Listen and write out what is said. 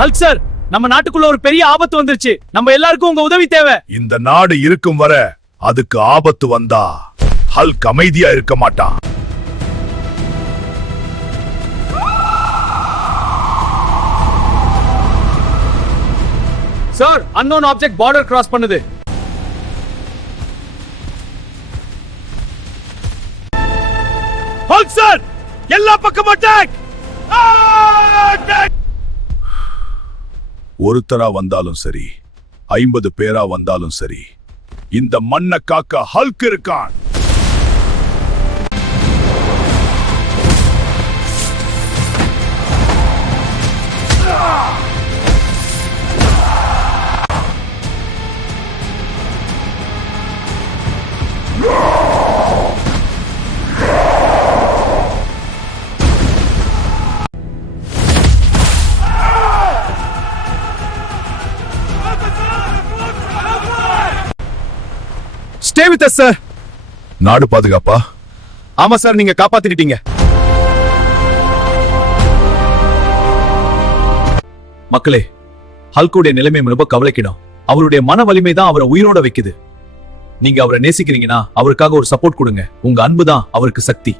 Hulk sir, நம்ம நாட்டுக்குள்ள ஒரு பெரிய ஆபத்து வந்துருச்சு. நம்ம எல்லாருக்கும் உங்க உதவி தேவை. இந்த நாடு இருக்கும் வரை அதுக்கு ஆபத்து வந்தா ஹல்க் அமைதியா இருக்க மாட்டான். Sir, unknown object border cross பண்ணுது. ஹல்க் சார், எல்லா பக்கமும் அட்டாக்! ஒருத்தரா வந்தாலும் சரி, 50 பேரா வந்தாலும் சரி, இந்த மண்ணை காக்க ஹல்க் இருக்கான். Stay with us, sir. நாடு பாதுகாப்பா? ஆமா சார், நீங்க காப்பாத்திட்டீங்க. மக்களே, ஹல்குடைய நிலைமை ரொம்ப கவலைக்கிடும். அவருடைய மன வலிமை தான் அவரை உயிரோட வைக்குது. நீங்க அவரை நேசிக்கிறீங்கன்னா அவருக்காக ஒரு சப்போர்ட் கொடுங்க. உங்க அன்பு தான் அவருக்கு சக்தி.